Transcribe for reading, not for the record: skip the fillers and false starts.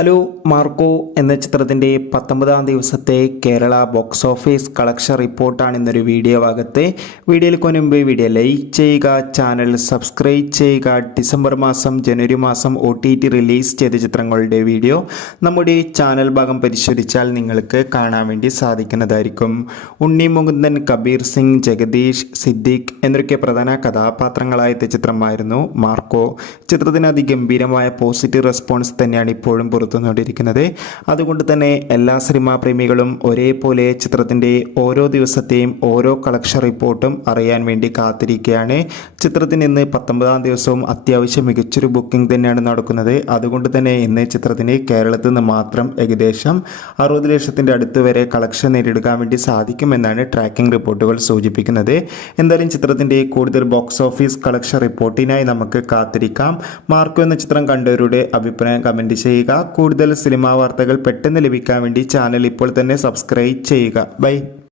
Hello Marco എന്ന ചിത്രത്തിൻ്റെ 19-ാം ദിവസത്തെ കേരള ബോക്സ് ഓഫീസ് കളക്ഷൻ റിപ്പോർട്ടാണ് ഇന്നൊരു വീഡിയോ ഭാഗത്ത്. വീഡിയോയിൽ മുൻപ് വീഡിയോ ലൈക്ക് ചെയ്യുക, ചാനൽ സബ്സ്ക്രൈബ് ചെയ്യുക. ഡിസംബർ മാസം ജനുവരി മാസം OTT റിലീസ് ചെയ്ത ചിത്രങ്ങളുടെ വീഡിയോ നമ്മുടെ ചാനൽ ഭാഗം പരിശോധിച്ചാൽ നിങ്ങൾക്ക് കാണാൻ വേണ്ടി സാധിക്കുന്നതായിരിക്കും. ഉണ്ണി മുകുന്ദൻ, കബീർ സിംഗ്, ജഗദീഷ്, സിദ്ദിഖ് എന്നൊക്കെ പ്രധാന കഥാപാത്രങ്ങളായ ചിത്രമായിരുന്നു മാർക്കോ. ചിത്രത്തിന് അതിഗംഭീരമായ പോസിറ്റീവ് റെസ്പോൺസ് തന്നെയാണ് ഇപ്പോഴും പുറത്തുകൊണ്ടിരിക്കുന്നത്. അതുകൊണ്ട് തന്നെ എല്ലാ സിനിമാ പ്രേമികളും ഒരേപോലെ ചിത്രത്തിൻ്റെ ഓരോ ദിവസത്തെയും ഓരോ കളക്ഷൻ റിപ്പോർട്ടും അറിയാൻ വേണ്ടി കാത്തിരിക്കുകയാണ്. ചിത്രത്തിന് ഇന്ന് 19-ാം ദിവസവും അത്യാവശ്യം മികച്ചൊരു ബുക്കിംഗ് തന്നെയാണ് നടക്കുന്നത്. അതുകൊണ്ട് തന്നെ ഇന്ന് ചിത്രത്തിന് കേരളത്തിൽ നിന്ന് മാത്രം ഏകദേശം 60 ലക്ഷത്തിൻ്റെ അടുത്ത് വരെ കളക്ഷൻ നേടിയെടുക്കാൻ വേണ്ടി സാധിക്കുമെന്നാണ് ട്രാക്കിംഗ് റിപ്പോർട്ടുകൾ സൂചിപ്പിക്കുന്നത്. എന്തായാലും ചിത്രത്തിൻ്റെ കൂടുതൽ ബോക്സ് ഓഫീസ് കളക്ഷൻ റിപ്പോർട്ടിനായി നമുക്ക് കാത്തിരിക്കാം. മാർക്കോ എന്ന ചിത്രം കണ്ടവരുടെ അഭിപ്രായം കമൻറ്റ് ചെയ്യുക. കൂടുതൽ സിനിമാ വാർത്തകൾ പെട്ടെന്ന് ലഭിക്കാൻ വേണ്ടി ചാനൽ ഇപ്പോൾ തന്നെ സബ്സ്ക്രൈബ് ചെയ്യുക. ബൈ.